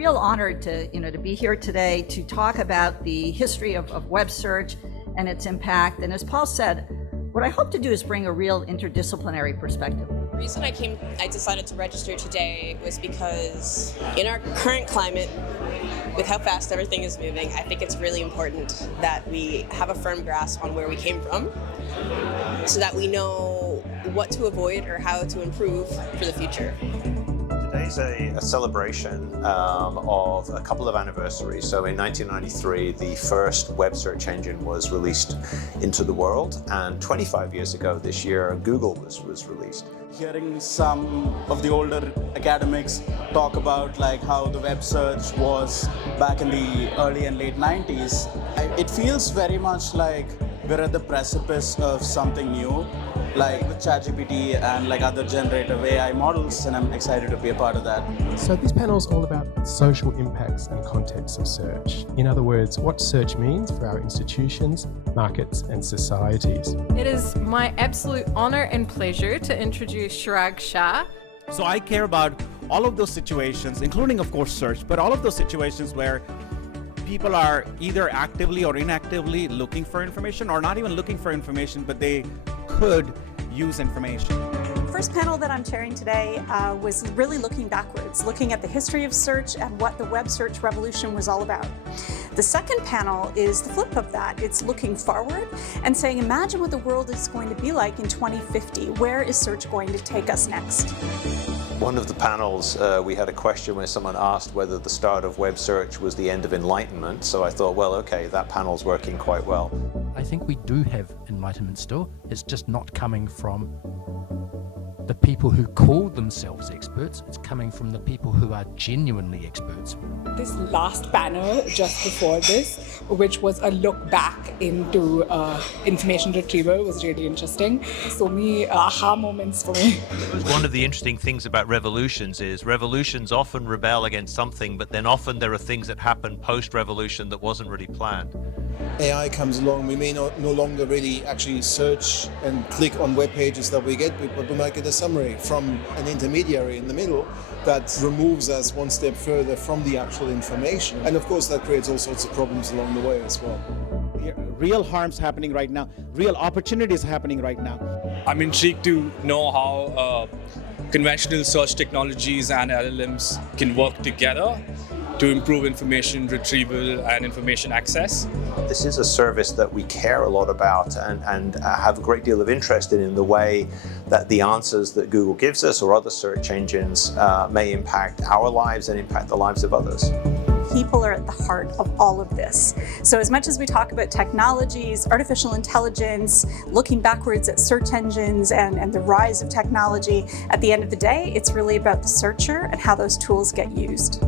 real honor to be here today to talk about the history of web search and its impact. And as Paul said, what I hope to do is bring a real interdisciplinary perspective. The reason I decided to register today was because in our current climate, with how fast everything is moving, I think it's really important that we have a firm grasp on where we came from so that we know what to avoid or how to improve for the future. Today's a celebration of a couple of anniversaries. So in 1993, the first web search engine was released into the world, and 25 years ago this year, Google was released. Hearing some of the older academics talk about how the web search was back in the early and late 90s, it feels very much like we're at the precipice of something new, like with ChatGPT and other generative AI models, and I'm excited to be a part of that. So this panel is all about social impacts and contexts of search. In other words, what search means for our institutions, markets and societies. It is my absolute honor and pleasure to introduce Chirag Shah. So I care about all of those situations, including of course search, but all of those situations where people are either actively or inactively looking for information, or not even looking for information, but they could use information. The first panel that I'm chairing today was really looking backwards, looking at the history of search and what the web search revolution was all about. The second panel is the flip of that. It's looking forward and saying, imagine what the world is going to be like in 2050. Where is search going to take us next? One of the panels, we had a question where someone asked whether the start of web search was the end of enlightenment. So I thought, well, okay, that panel's working quite well. I think we do have enlightenment still. It's just not coming from the people who call themselves experts. It's coming from the people who are genuinely experts. This last panel just before this, which was a look back into information retrieval, was really interesting. So many aha moments for me. One of the interesting things about revolutions is revolutions often rebel against something, but then often there are things that happen post-revolution that wasn't really planned. AI comes along, we may no longer really actually search and click on web pages that we get, but we might get a summary from an intermediary in the middle that removes us one step further from the actual information. And of course that creates all sorts of problems along the way as well. Real harms happening right now, real opportunities happening right now. I'm intrigued to know how conventional search technologies and LLMs can work together to improve information retrieval and information access. This is a service that we care a lot about and have a great deal of interest in the way that the answers that Google gives us or other search engines may impact our lives and impact the lives of others. People are at the heart of all of this. So as much as we talk about technologies, artificial intelligence, looking backwards at search engines and the rise of technology, at the end of the day, it's really about the searcher and how those tools get used.